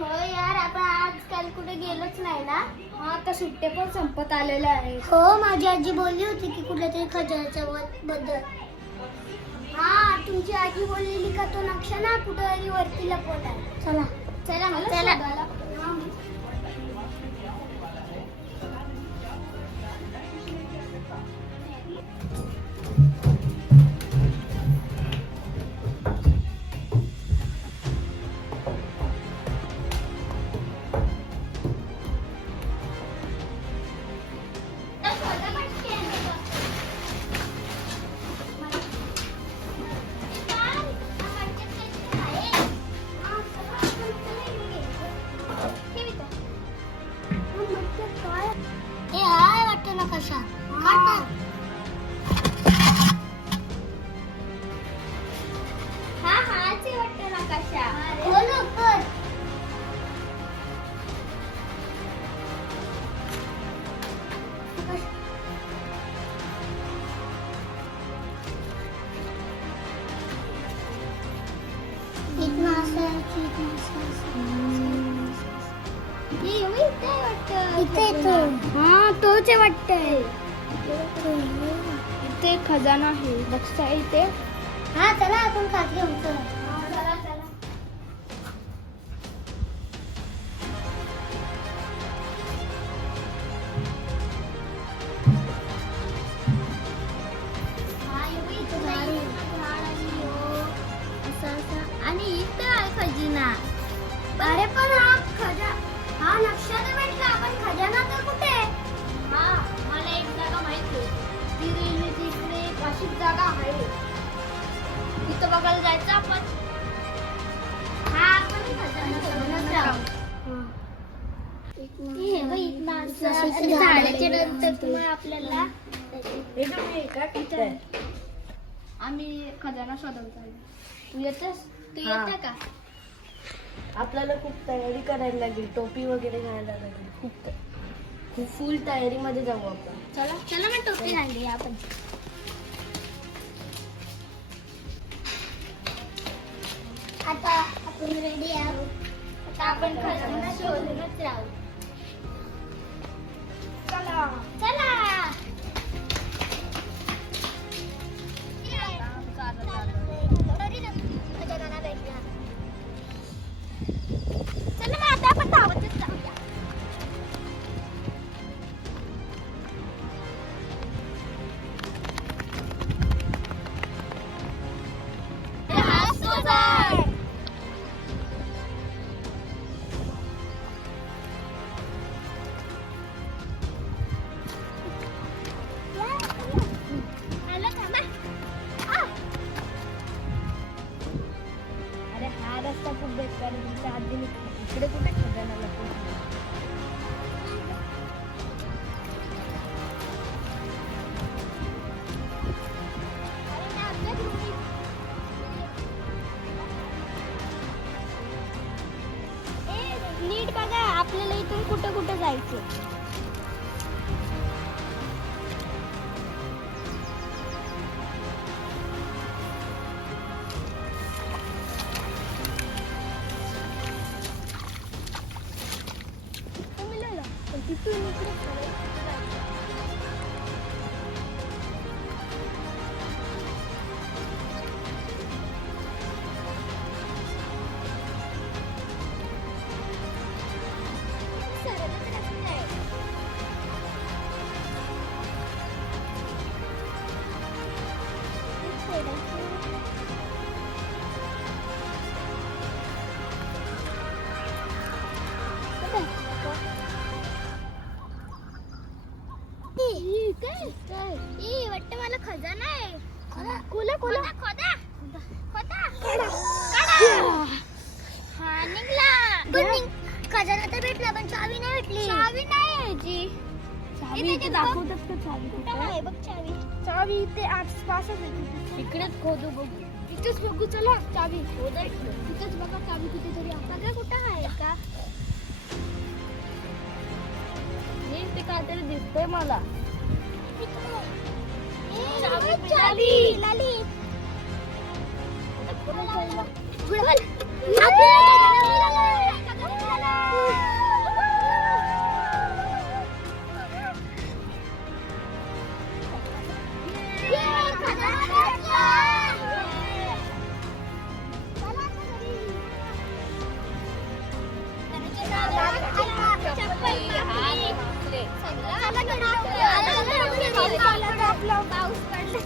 हो यार, आपण आजकाल कुठे गेलोच नाही ना. हा, आता सुट्टे पण संपत आलेल्या आहेत. हो, माझी आजी बोलली होती की कुठेतरी खजानाच्या बद्दल. हा, तुमची आजी बोललेली का तो नक्षा ना कुठेतरी वरती लपवत आहे. चला चला मला चला. शोधायला. हे हाय वाटतं ना कशा काढतात. हा हाच आहे वाटतं नकाशा. हो लवकर. इथनं असं, इथनं असं. इथे तो. हा, तोच आहे वाटतंय. इथे खजाना आहे, बघता इथे. हा चला आपण खात घेऊन चला. चला चला. आणि इथे आहे खजिना. अरे पण हा नक्षा तर भेटला, पण खजाना तर कुठे? हा, मला एक जागा माहिती आहे. ती रेल्वेची इकडे एक अशीच जागा आहे. तिथं बघायला जायचं आपण. हा आपण खजाना शोधूनच राहू. हे बघ, इथनं असं झाडाच्या नंतर तुम्हाला आपल्याला आम्ही खजाना शोधायला चाललो. तू येतेस? तू हा. येते का? आपल्याला खूप तयारी करायला लागेल, टोपी वगैरे घालायला लागेल. खूप फुल तयारीमध्ये जाऊ आपण. चला चला, मग टोपी घालली आपण. आता आपण रेडी आहोत. आता आपण खजाना शोधूनच राहू. चला चला. खजाना भेटला. चला मग आता आपण धावतच जाऊया. अरे हा रस्ता खूप बेकार आहे. तुमच्या आजीने इकडे कुठे खजाना लपवला? नीट बघा, आपल्याला इथून कुठं कुठं जायचं. तिथून इकडे वाटतं मला खजाना आहे. खोला खोला खोदा खोदा खोदा. हा निघला. पण खजाना तर भेटला, पण चावी नाही भेटली. चावी नाही यायची. चावी इथे दाखवतात का? चावी कुठे आहे? आहे बघ चावी. चावी इथे आसपासच आहे. इकडेच खोदू बघू. तिथेच बघू. चला चावी तिथेच बघा. चावी कुठेतरी सगळं कुठं आहे का? हे ते काहीतरी दिसतंय मला. चावी लाली. पुढे जायला. आपल्याला पाऊस पडला